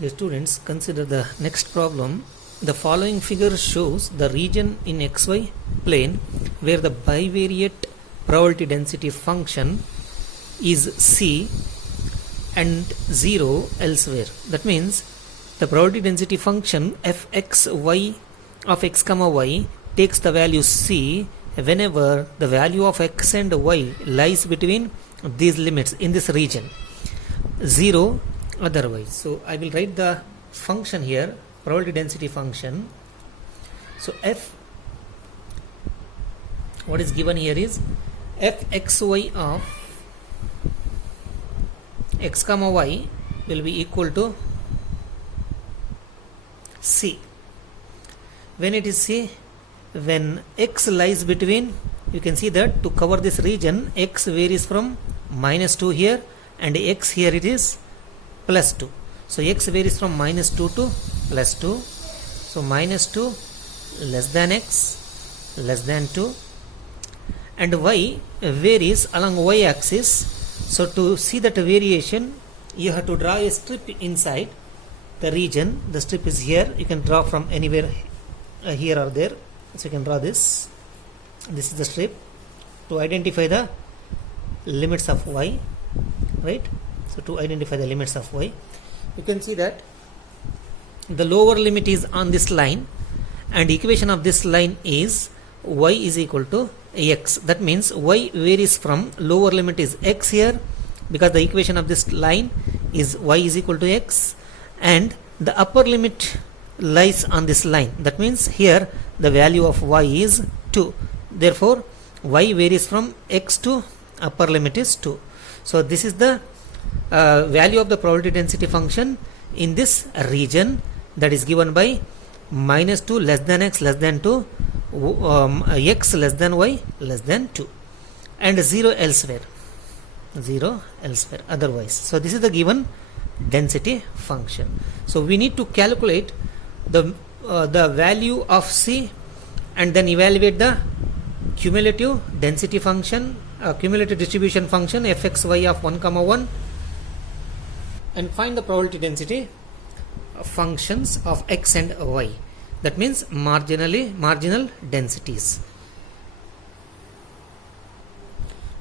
The students, consider the next problem. The following figure shows the region in xy plane where the bivariate probability density function is C and 0 elsewhere. That means the probability density function fxy of x comma y takes the value C whenever the value of x and y lies between these limits in this region, 0 otherwise. So I will write the function here, probability density function. So f, what is given here is fxy of x comma y will be equal to C. When it is C, when x lies between, you can see that to cover this region x varies from -2 here and x here it is +2. So x varies from -2 to +2. So -2 less than x less than 2, and y varies along y axis. So to see that variation, you have to draw a strip inside the region. The strip is here. You can draw from anywhere here or there. So you can draw this. This is the strip to identify the limits of y, right? So to identify the limits of y, you can see that the lower limit is on this line, and equation of this line is y is equal to x. That means y varies from lower limit is x here, because the equation of this line is y is equal to x, and the upper limit lies on this line. That means here the value of y is 2. Therefore y varies from x to upper limit is 2. So this is the value of the probability density function in this region, that is given by -2 less than x less than 2, x less than y less than 2, and 0 elsewhere, 0 elsewhere otherwise. So this is the given density function. So we need to calculate the value of C and then evaluate the cumulative density function, cumulative distribution function fxy of 1 comma 1, and find the probability density functions of x and y. That means marginal densities.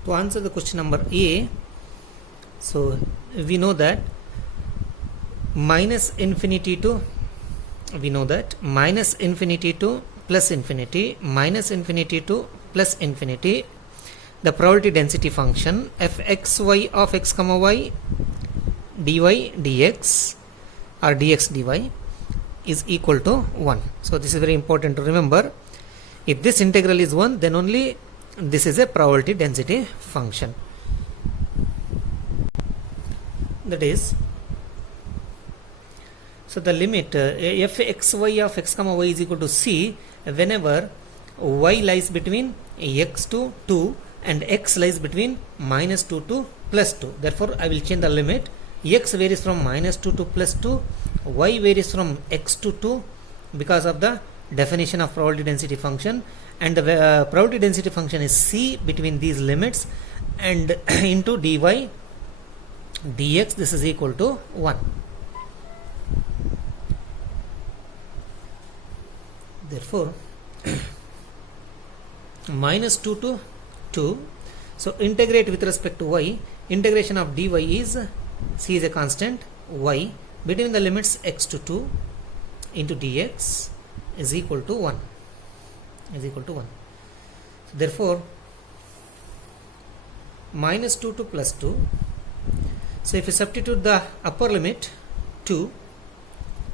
To answer the question number A, so we know that minus infinity to plus infinity, minus infinity to plus infinity, the probability density function fxy of x comma y dy dx or dx dy is equal to 1. So this is very important to remember. If this integral is 1, then only this is a probability density function. That is, so the limit fxy of x comma y is equal to C whenever y lies between x to 2 and x lies between -2 to +2. Therefore I will change the limit. X varies from -2 to +2, y varies from x to 2 because of the definition of probability density function, and the probability density function is C between these limits, and into dy dx, this is equal to 1. Therefore -2 to 2, so integrate with respect to y. Integration of dy is, C is a constant, y between the limits x to 2 into dx is equal to 1, is equal to 1. So therefore -2 to +2, so if you substitute the upper limit 2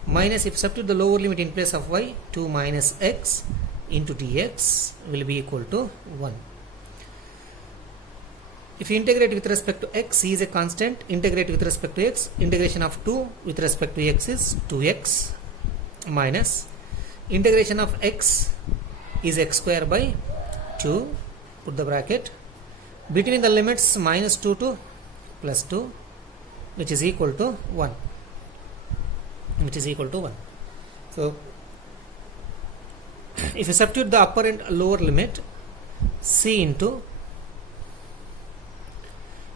minus, if you substitute the lower limit in place of y, 2 minus x into dx will be equal to 1. If you integrate with respect to x, C is a constant, integrate with respect to x, integration of 2 with respect to x is 2x minus integration of x is x square by 2, put the bracket, between the limits -2 to +2, which is equal to 1, which is equal to 1. So if you substitute the upper and lower limit, C into,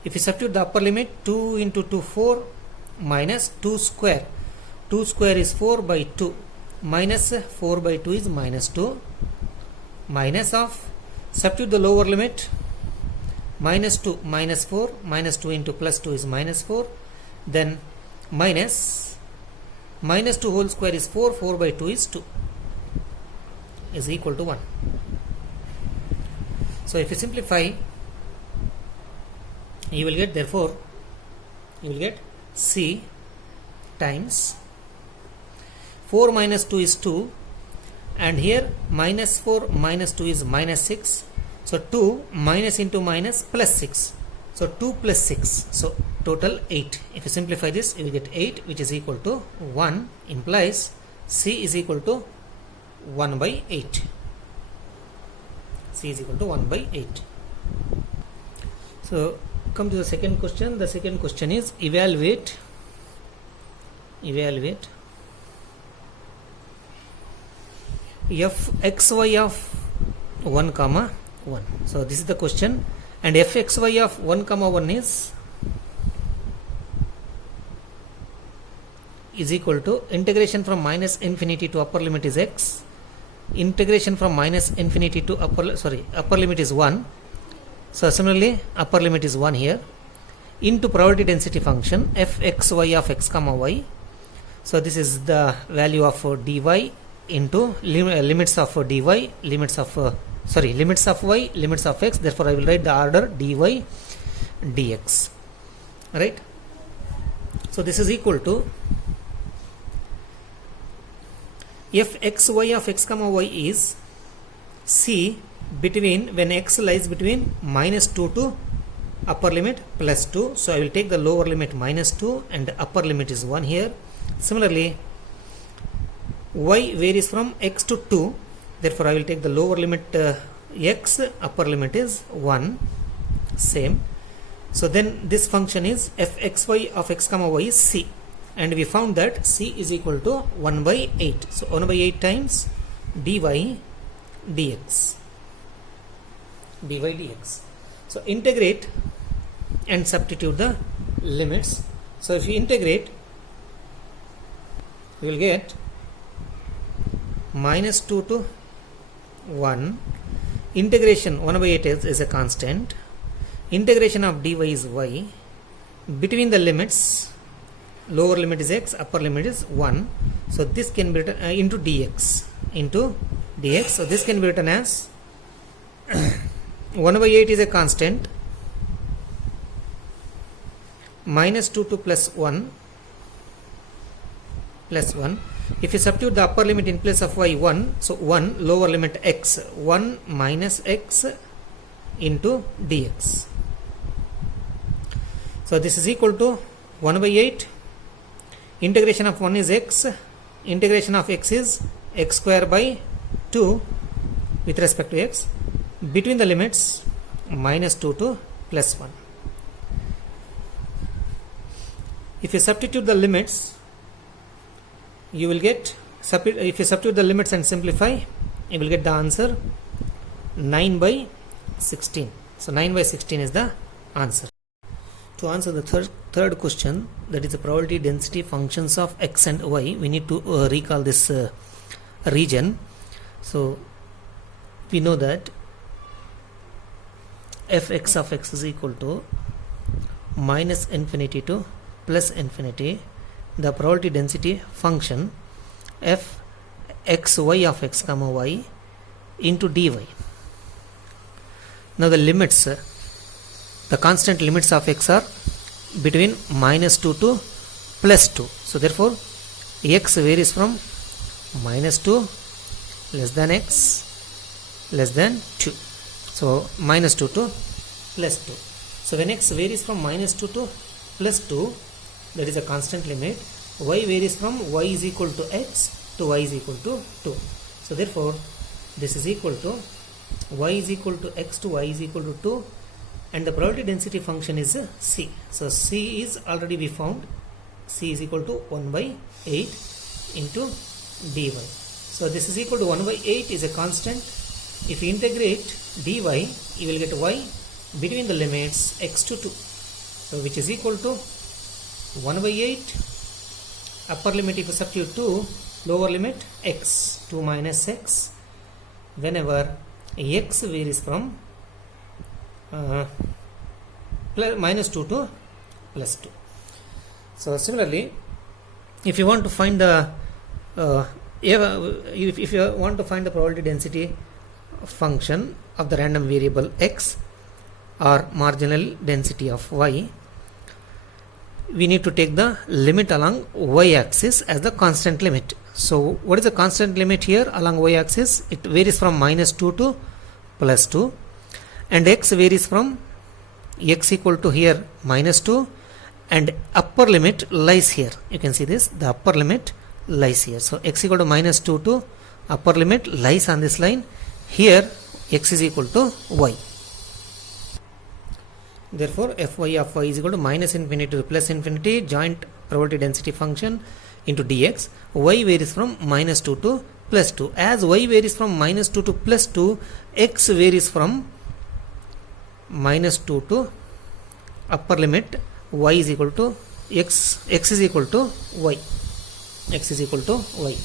if you substitute the upper limit, 2 into 2 4 minus 2 square 2 square is 4 by 2 minus 4 by 2 is minus 2 minus of, substitute the lower limit, minus 2 minus 4 minus 2 into plus 2 is minus 4, then minus 2 whole square is 4, 4 by 2 is 2 is equal to 1. So if you simplify, you will get, therefore you will get C times 4 minus 2 is 2, and here minus 4 minus 2 is minus 6, so 2 minus into minus plus 6, so 2 plus 6, so total 8. If you simplify this, you will get 8, which is equal to 1, implies C is equal to 1 by 8. C is equal to 1 by 8. So come to the second question. The second question is evaluate fxy of 1 comma 1. So this is the question, and fxy of 1 comma 1 is equal to integration from minus infinity to upper limit is x, integration from minus infinity to upper limit is 1, so similarly upper limit is 1 here, into probability density function fxy of x comma y. So this is the value of dy into limits of dy, limits of y, limits of x. Therefore I will write the order dy dx, right? So this is equal to fxy of x comma y is C between, when x lies between minus 2 to upper limit plus 2. So I will take the lower limit minus 2 and upper limit is 1 here. Similarly, y varies from x to 2, therefore I will take the lower limit x, upper limit is 1, same. So then this function is fxy of x comma y is C, and we found that C is equal to 1 by 8. So 1 by 8 times dy dx. So integrate and substitute the limits. So if you integrate, you will get minus 2 to 1, integration 1 by 8 is a constant, integration of dy is y, between the limits, lower limit is x, upper limit is 1, so this can be written into dx, so this can be written as 1 by 8 is a constant, minus 2 to plus 1, if you substitute the upper limit in place of y 1, so 1, lower limit x, 1 minus x into dx. So this is equal to 1 by 8, integration of 1 is x, integration of x is x square by 2 with respect to x, between the limits minus 2 to plus 1. If you substitute the limits, you will get, if you substitute the limits and simplify, you will get the answer 9 by 16. So 9 by 16 is the answer. To answer the third question, that is the probability density functions of x and y, we need to recall this region. So we know that fx of x is equal to minus infinity to plus infinity, the probability density function f x y of x comma y into dy. Now the limits, the constant limits of x are between minus 2 to plus 2. So therefore x varies from minus 2 less than x less than 2. So minus 2 to plus 2. So when x varies from minus 2 to plus 2, that is a constant limit, y varies from y is equal to x to y is equal to 2. So therefore this is equal to y is equal to x to y is equal to 2, and the probability density function is c. So c is already we found, c is equal to 1 by 8 into dy. So this is equal to 1 by 8 is a constant. If you integrate dy, you will get y between the limits x to 2, so which is equal to 1 by 8 upper limit if you substitute 2, lower limit x, 2 minus x, whenever x varies from minus 2 to plus 2. So similarly, if you want to find the if you want to find the probability density function of the random variable x or marginal density of y, we need to take the limit along y-axis as the constant limit. So what is the constant limit here along y-axis? It varies from minus 2 to plus 2, and x varies from x equal to here minus 2, and upper limit lies here. You can see this, the upper limit lies here. So x equal to minus 2 to upper limit lies on this line. Here x is equal to y. Therefore fy of y is equal to minus infinity to plus infinity joint probability density function into dx. Y varies from minus 2 to plus 2. As y varies from minus 2 to plus 2, x varies from minus 2 to upper limit y is equal to x is equal to y, x is equal to y,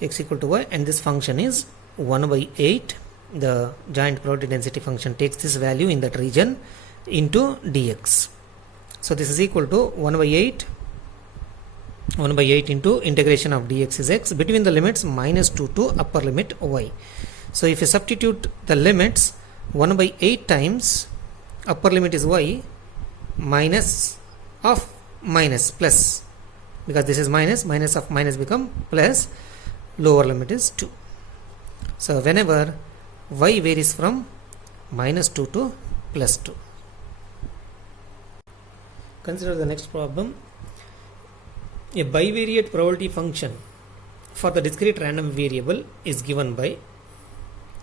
x equal to y, and this function is 1 by 8. The joint probability density function takes this value in that region into dx. So this is equal to 1 by 8 into integration of dx is x between the limits minus 2 to upper limit y. So if you substitute the limits, 1 by 8 times upper limit is y minus of minus plus, because this is minus of minus become plus, lower limit is 2. So whenever y varies from minus 2 to plus 2. Consider the next problem. A bivariate probability function for the discrete random variable is given by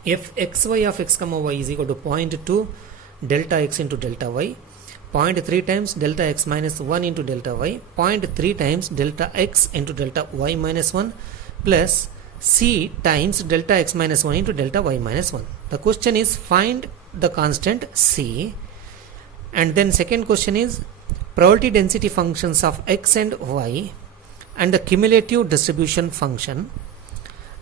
f xy of x comma y is equal to 0.2 delta x into delta y, 0.3 times delta x minus 1 into delta y, 0.3 times delta x into delta y minus 1 plus c times delta x minus 1 into delta y minus 1. The question is find the constant c, and then second question is probability density functions of x and y and the cumulative distribution function,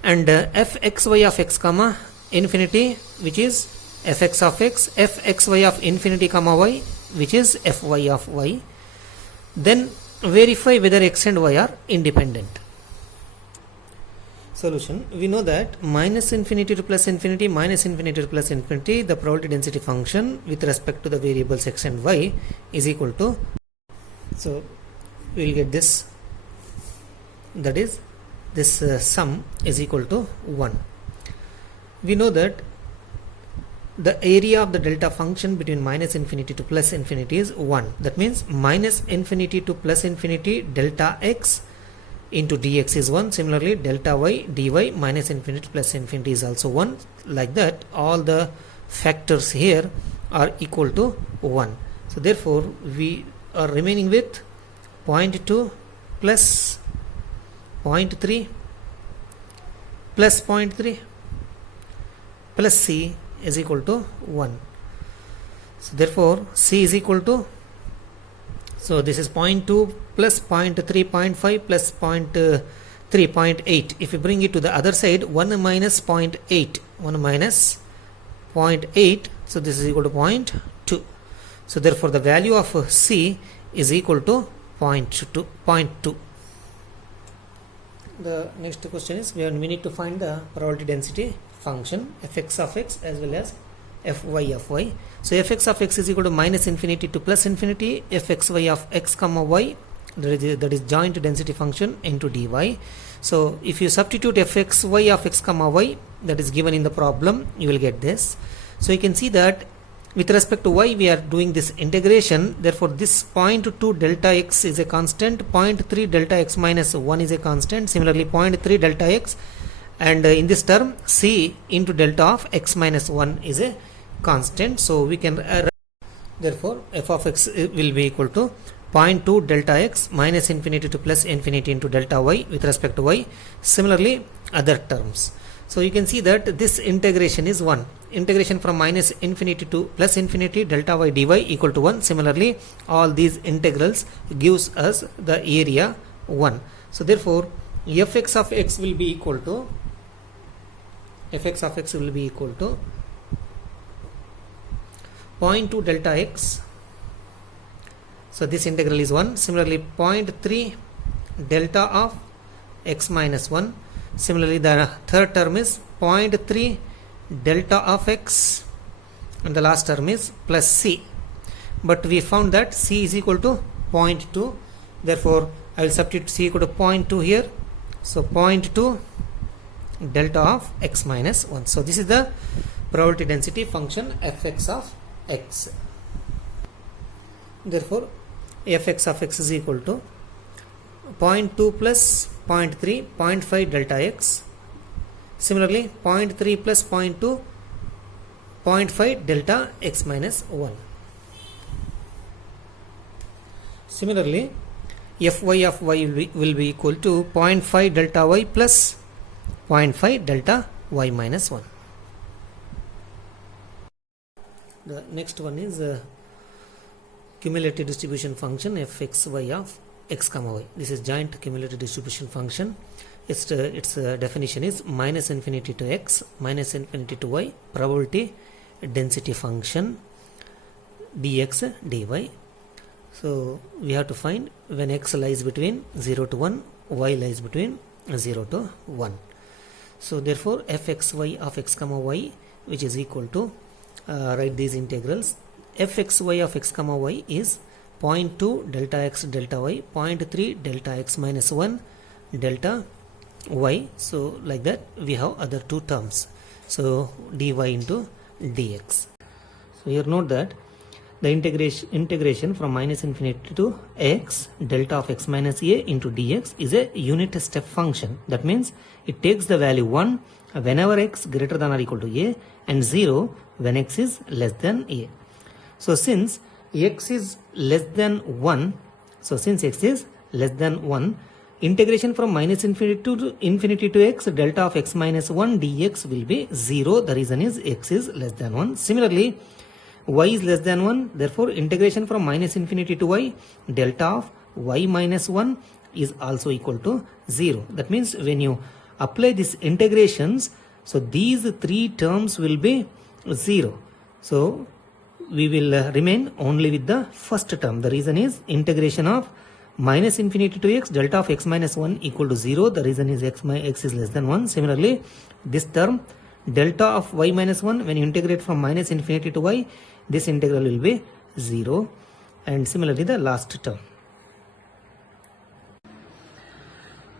and fxy of x comma infinity, which is fx of x, fxy of infinity comma y, which is fy of y. Then verify whether x and y are independent. Solution. We know that minus infinity to plus infinity, minus infinity to plus infinity, the probability density function with respect to the variables x and y is equal to, so we will get this, that is this sum is equal to 1. We know that the area of the delta function between minus infinity to plus infinity is 1. That means minus infinity to plus infinity delta x into dx is 1. Similarly delta y dy minus infinity to plus infinity is also 1. Like that all the factors here are equal to 1. So therefore we are remaining with 0.2 plus 0.3 plus 0.3 plus c is equal to 1. So therefore c is equal to, so this is 0.2 plus 0.3, 0.5 plus 0.3, 0.8. If you bring it to the other side, 1 minus 0.8, 1 minus 0.8, so this is equal to 0.2. So therefore the value of c is equal to 0.2. The next question is we need to find the probability density function fx of x as well as fy of y. So fx of x is equal to minus infinity to plus infinity fxy of x comma y, that is joint density function into dy. So if you substitute fxy of x comma y that is given in the problem, you will get this. So you can see that with respect to y we are doing this integration, therefore this 0.2 delta x is a constant, 0.3 delta x minus 1 is a constant, similarly 0.3 delta x, and in this term c into delta of x minus 1 is a constant. So we can therefore f of x will be equal to 0.2 delta x minus infinity to plus infinity into delta y with respect to y. Similarly other terms. So you can see that this integration is 1. Integration from minus infinity to plus infinity delta y dy equal to 1. Similarly, all these integrals gives us the area 1. So therefore, fx of x will be equal to 0.2 delta x. So this integral is 1. Similarly, 0.3 delta of x minus 1. Similarly, the third term is 0.3 delta of x, and the last term is plus c. But we found that c is equal to 0.2. Therefore, I will substitute c equal to 0.2 here. So 0.2 delta of x minus 1. So this is the probability density function fx of x. Therefore, fx of x is equal to 0.2 plus 0.3, 0.5 delta x. Similarly, 0.3 plus 0.2, 0.5 delta x minus 1. Similarly, fy of y will be equal to 0.5 delta y plus 0.5 delta y minus 1. The next one is cumulative distribution function fxy of x comma y. This is joint cumulative distribution function. Its definition is minus infinity to x minus infinity to y probability density function dx dy. So we have to find when x lies between 0 to 1, y lies between 0 to 1. So therefore, fxy of x comma y, which is equal to write these integrals. fxy of x comma y is 0.2 delta x delta y, 0.3 delta x minus 1 delta y. So like that we have other two terms. So dy into dx. So here note that the integration from minus infinity to x delta of x minus a into dx is a unit step function. That means it takes the value 1 whenever x greater than or equal to a and 0 when x is less than a. So since x is less than 1, integration from minus infinity to x delta of x minus 1 dx will be 0. The reason is x is less than 1. Similarly, y is less than 1. Therefore, integration from minus infinity to y delta of y minus 1 is also equal to 0. That means when you apply these integrations, so these three terms will be 0. So we will remain only with the first term. The reason is integration of minus infinity to x delta of x minus 1 equal to 0. The reason is x is less than 1. Similarly, this term delta of y minus 1, when you integrate from minus infinity to y, this integral will be 0. And similarly, the last term.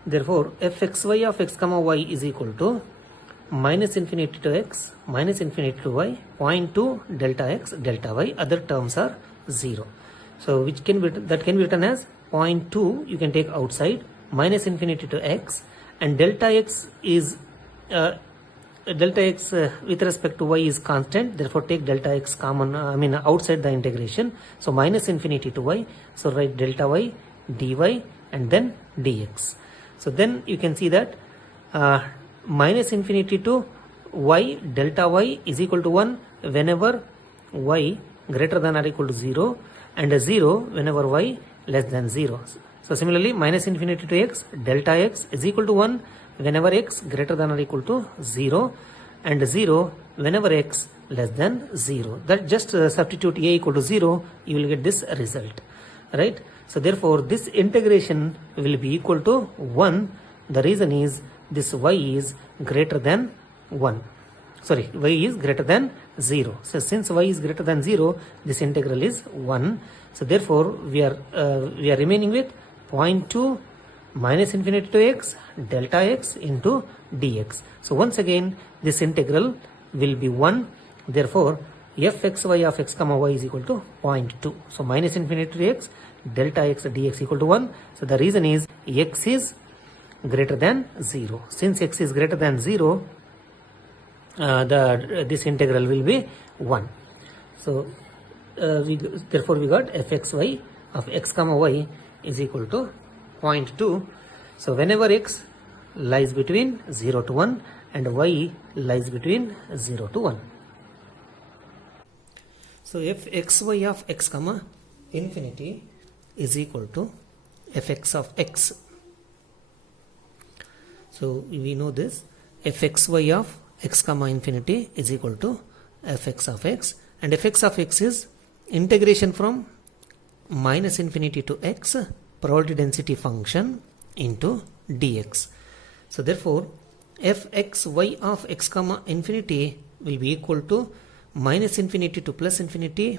Therefore, fxy of x comma y is equal to minus infinity to x minus infinity to y 0.2 delta x delta y. Other terms are 0. So which can be written as 0.2 you can take outside, minus infinity to x, and delta x is with respect to y is constant. Therefore take delta x common outside the integration. So minus infinity to y. So write delta y dy and then dx. So then you can see that minus infinity to y delta y is equal to 1 whenever y greater than or equal to 0 and 0 whenever y less than 0. So similarly, minus infinity to x delta x is equal to 1 whenever x greater than or equal to 0 and 0 whenever x less than 0. That just substitute a equal to 0, you will get this result, right? So therefore this integration will be equal to 1. The reason is this y is greater than 1. Sorry, y is greater than 0. So since y is greater than 0, this integral is 1. So therefore we are remaining with 0.2 minus infinity to x delta x into dx. So once again this integral will be 1. Therefore fxy of x comma y is equal to 0.2. So minus infinity to x delta x dx equal to 1. So the reason is x is greater than 0. Since x is greater than 0, this integral will be 1. So therefore we got fxy of x comma y is equal to 0.2. So whenever x lies between 0 to 1 and y lies between 0 to 1. So fxy of x comma infinity is equal to fx of x. So we know this, fxy of x comma infinity is equal to fx of x, and fx of x is integration from minus infinity to x probability density function into dx. So therefore fxy of x comma infinity will be equal to minus infinity to plus infinity,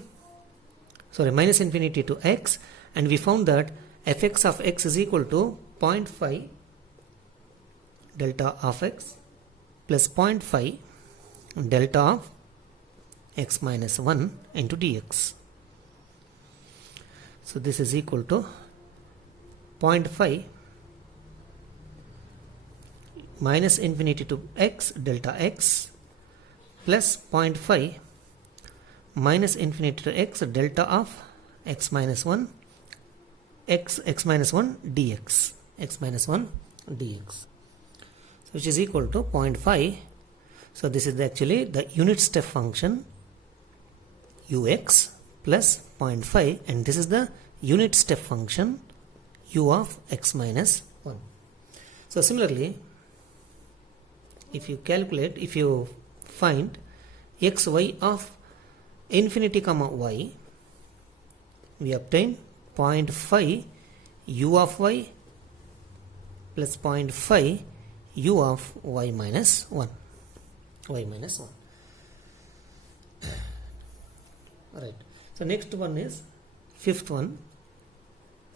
minus infinity to x, and we found that fx of x is equal to 0.5 delta of x plus 0.5 delta of x minus 1 into dx. So this is equal to 0.5 minus infinity to x delta x plus 0.5 minus infinity to x delta of x minus 1 x minus 1 dx, x minus 1 dx, which is equal to 0.5. So this is actually the unit step function ux plus 0.5, and this is the unit step function u of x minus 1. So similarly, if you find xy of infinity comma y, we obtain 0.5 u of y plus 0.5 u of y minus 1. Right. So next one is fifth one,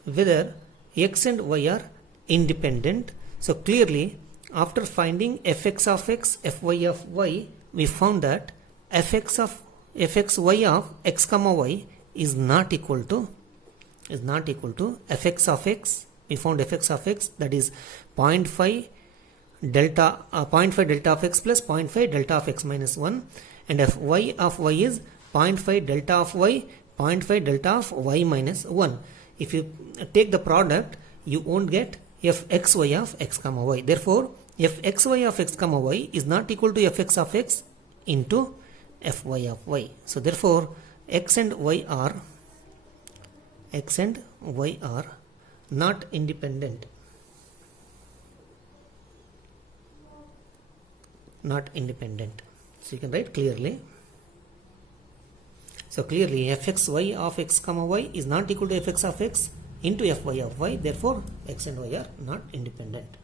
whether x and y are independent. So clearly, after finding fx of x, fy of y, we found that fxy of x comma y is not equal to fx of x. We found fx of x, that is 0.5 delta of x plus 0.5 delta of x minus 1, and fy of y is 0.5 delta of y, 0.5 delta of y minus 1. If you take the product, you won't get fxy of x comma y. Therefore, fxy of x comma y is not equal to fx of x into fy of y. So therefore, x and y are not independent. So you can write clearly. So clearly fxy of x comma y is not equal to fx of x into fy of y. Therefore, x and y are not independent.